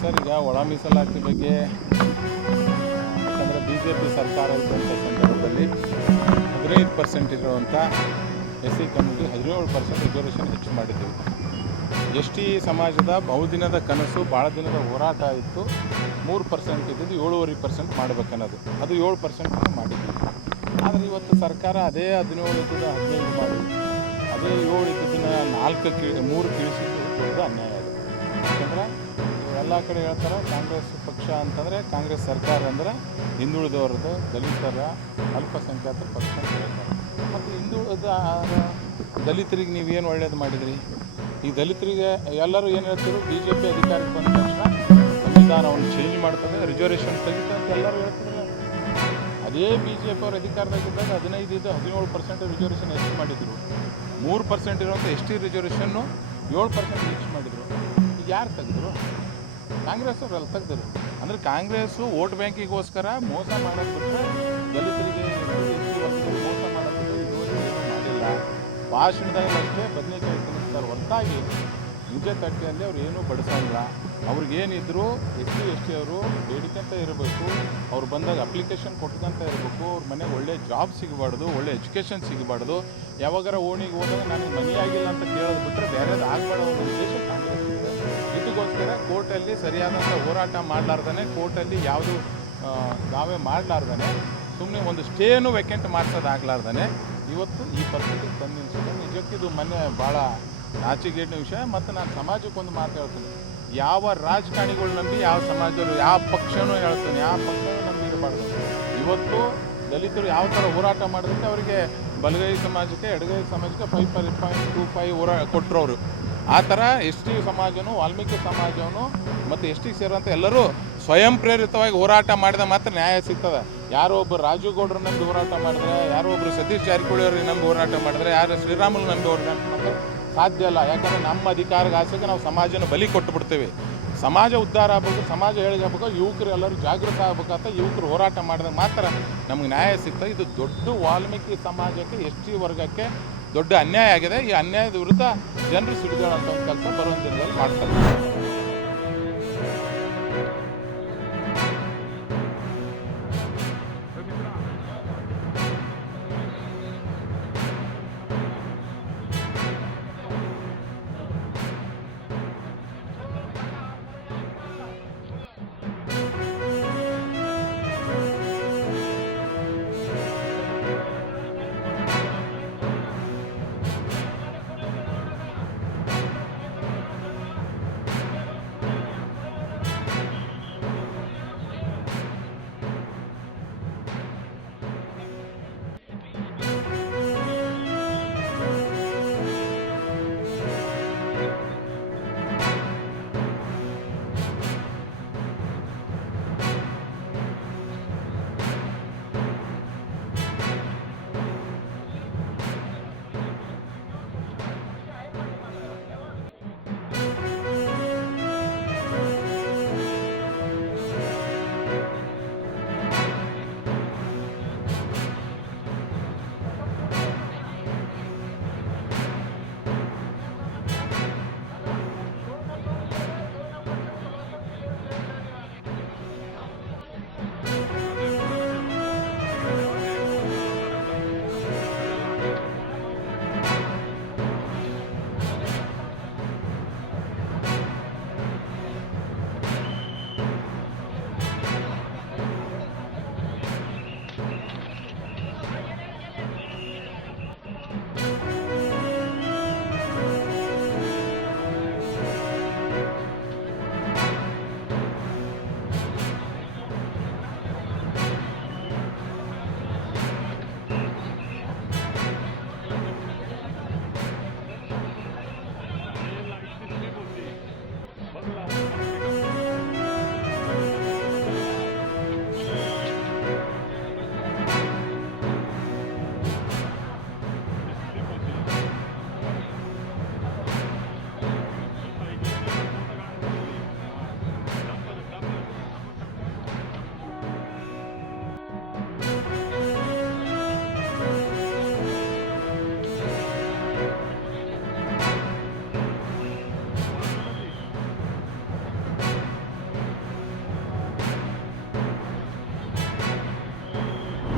Sir, ಈಗ ಒಳ ಮೀಸಲಾತಿ ಬಗ್ಗೆ ಯಾಕಂದರೆ BJP ಸರ್ಕಾರ ಇದ್ದಂಥ ಸಂದರ್ಭದಲ್ಲಿ 15% ಇರುವಂಥ SC ಕಮ್ಯುನಿಟಿ 17% ರಿಸರ್ವೇಷನ್ ಹೆಚ್ಚು ಮಾಡಿದ್ದೀವಿ. ST ಸಮಾಜದ ಬಹುದಿನದ ಕನಸು, ಭಾಳ ದಿನದ ಹೋರಾಟ ಇತ್ತು. 3% ಇದ್ದಿದ್ದು 7.5% ಮಾಡಬೇಕನ್ನೋದು, ಅದು 7% ಮಾಡಿದ್ವಿ. ಆದರೆ ಇವತ್ತು ಸರ್ಕಾರ ಅದೇ 17 ಇದ್ದದ್ದು 15 ಮಾಡಿ, ಅದೇ 7 ಇದ್ದದನ್ನು 3 ಕೀಳಿಸಿದ್ದು ಅನ್ಯಾಯ ಅದು. ಯಾಕಂದರೆ ಎಲ್ಲ ಕಡೆ ಹೇಳ್ತಾರೆ ಕಾಂಗ್ರೆಸ್ ಪಕ್ಷ ಅಂತಂದರೆ, ಕಾಂಗ್ರೆಸ್ ಸರ್ಕಾರ ಅಂದರೆ ಹಿಂದುಳಿದವರದ್ದು, ದಲಿತರ, ಅಲ್ಪಸಂಖ್ಯಾತರ ಪಕ್ಷ ಅಂತ ಹೇಳ್ತಾರೆ. ಮತ್ತು ಹಿಂದುಳಿದ ದಲಿತರಿಗೆ ನೀವೇನು ಒಳ್ಳೇದು ಮಾಡಿದ್ರಿ? ಈ ದಲಿತರಿಗೆ ಎಲ್ಲರೂ ಏನು ಹೇಳ್ತಿದ್ರು, BJP ಅಧಿಕಾರಕ್ಕೆ ಬಂದ ತಕ್ಷಣ ಸಂವಿಧಾನವನ್ನು ಚೇಂಜ್ ಮಾಡ್ತದೆ, ರಿಸರ್ವೇಷನ್ ತೆಗಿತಾರೆ ಅಂತ ಎಲ್ಲರೂ ಹೇಳ್ತಿದ್ರು. ಅದೇ BJP ಅವ್ರ ಅಧಿಕಾರದಾಗಿದ್ದಾಗ 15 ಇದ್ದು 17% ರಿಸರ್ವೇಷನ್ ಹೆಚ್ಚು ಮಾಡಿದರು. 3% ಇರುವಂಥ ST ರಿಸರ್ವೇಷನ್ನು 7% ಹೆಚ್ಚು ಮಾಡಿದರು. ಈಗ ಯಾರು ತೆಗೆದ್ರು? ಕಾಂಗ್ರೆಸ್ ಅವರೆಲ್ಲ ತೆಗೆದರು. ಅಂದರೆ ಕಾಂಗ್ರೆಸ್ಸು ವೋಟ್ ಬ್ಯಾಂಕಿಗೋಸ್ಕರ ಮೋಸ ಮಾಡೋದು ಬಿಟ್ಟರೆ ದಲಿತರಿಗೆ ಮೋಸ ಮಾಡೋದು ಮಾಡಿಲ್ಲ. ಭಾಷಣದಾಗ ಅಷ್ಟೇ ಬದನೆಕಾಯಿ ತಿನ್ನಿಸ್ತಾರೆ ಹೊರತಾಗಿ ನಿಜ ತಟ್ಟೆಯಲ್ಲಿ ಅವ್ರು ಏನೂ ಬಡಿಸೋಲ್ಲ. ಅವ್ರಿಗೇನಿದ್ರು ST ಅವರು ಬೇಡಿಕಂತ ಇರಬೇಕು, ಅವ್ರು ಬಂದಾಗ ಅಪ್ಲಿಕೇಶನ್ ಕೊಟ್ಕೊಂತ ಇರಬೇಕು, ಅವ್ರ ಮನೆಗೆ ಒಳ್ಳೆ ಜಾಬ್ ಸಿಗಬಾರ್ದು, ಒಳ್ಳೆ ಎಜುಕೇಷನ್ ಸಿಗಬಾರ್ದು. ಯಾವಾಗಾರ ಓಣಿಗೆ ಹೋದಾಗ ನನಗೆ ಮನೆ ಆಗಿಲ್ಲ ಅಂತ ಕೇಳೋದು ಬಿಟ್ಟರೆ ಬೇರೆದು ಆಗಬಾರ್ದು ಅನ್ನೋ ಉದ್ದೇಶ ಕಾಂಗ್ರೆಸ್ ಇದೆ. ಇದಕ್ಕೋಸ್ಕರ ಕೋರ್ಟಲ್ಲಿ ಸರಿಯಾದಂಥ ಹೋರಾಟ ಮಾಡಲಾರ್ದೇ, ಕೋರ್ಟಲ್ಲಿ ಯಾವುದು ದಾವೆ ಮಾಡಲಾರ್ದೇ, ಸುಮ್ಮನೆ ಒಂದು ಸ್ಟೇನು ವೆಕೆಂಟ್ ಮಾಡಿಸೋದಾಗಲಾರ್ದೇ ಇವತ್ತು ಈ ಪರಿಸ್ಥಿತಿಗೆ ತಂದು ನಿಲ್ಸಿದೆ. ನಿಜಕ್ಕಿದು ಮೊನ್ನೆ ಭಾಳ ನಾಚಿಗೇಡಿನ ವಿಷಯ. ಮತ್ತು ನಾನು ಸಮಾಜಕ್ಕೊಂದು ಮಾತು ಹೇಳ್ತೀನಿ, ಯಾವ ರಾಜಕಾರಣಿಗಳು ನಂಬಿ ಯಾವ ಸಮಾಜದವರು ಯಾವ ಪಕ್ಷನೂ ಹೇಳ್ತೀನಿ, ಯಾವ ಪಕ್ಷನೂ ನಂಬಿ ಇರಬಾರ್ದು. ಇವತ್ತು ದಲಿತರು ಯಾವ ಥರ ಹೋರಾಟ ಮಾಡೋದಕ್ಕೆ ಅವರಿಗೆ ಬಲಗೈ ಸಮಾಜಕ್ಕೆ ಎಡಗೈ ಸಮಾಜಕ್ಕೆ 5.25 ಕೊಟ್ಟರು ಅವರು. ಆ ಥರ ST ಸಮಾಜನೂ, ವಾಲ್ಮೀಕಿ ಸಮಾಜವೂ ಮತ್ತು ST ಸೇರುವಂಥ ಎಲ್ಲರೂ ಸ್ವಯಂ ಪ್ರೇರಿತವಾಗಿ ಹೋರಾಟ ಮಾಡಿದ ಮಾತ್ರ ನ್ಯಾಯ ಸಿಗ್ತದೆ. ಯಾರೋ ಒಬ್ಬರು ರಾಜು ಗೌಡ್ರು ನಂಬಿ ಹೋರಾಟ ಮಾಡಿದ್ರೆ, ಯಾರೋ ಒಬ್ಬರು ಸತೀಶ್ ಜಾರಕಿಹೊಳಿ ಅವ್ರಿಗೆ ನಂಬಿ ಹೋರಾಟ ಮಾಡಿದ್ರೆ, ಯಾರು ಶ್ರೀರಾಮುಲು ನಂಬಿ ಹೋರಾಟ ಮಾಡಿದ್ರೆ ಸಾಧ್ಯ ಇಲ್ಲ. ಯಾಕಂದರೆ ನಮ್ಮ ಅಧಿಕಾರದ ಆಸೆಗೆ ನಾವು ಸಮಾಜನ ಬಲಿ ಕೊಟ್ಟು ಬಿಡ್ತೇವೆ. ಸಮಾಜ ಉದ್ಧಾರ ಆಗಬೇಕು, ಸಮಾಜ ಹೇಳಿಗೆ ಆಗಬೇಕು, ಯುವಕರು ಎಲ್ಲರೂ ಜಾಗೃತ ಆಗಬೇಕಂತ ಯುವಕರು ಹೋರಾಟ ಮಾಡಿದಾಗ ಮಾತ್ರ ನಮ್ಗೆ ನ್ಯಾಯ ಸಿಗ್ತದೆ. ಇದು ದೊಡ್ಡ ವಾಲ್ಮೀಕಿ ಸಮಾಜಕ್ಕೆ, ST ವರ್ಗಕ್ಕೆ ದೊಡ್ಡ ಅನ್ಯಾಯ ಆಗಿದೆ. ಈ ಅನ್ಯಾಯದ ವಿರುದ್ಧ ಜನರು ಸಿಡಿದಾಡುವಂಥ ಕೆಲಸ ಬರುವಂಥ ದಿನದಲ್ಲಿ ಮಾಡ್ತಾರೆ.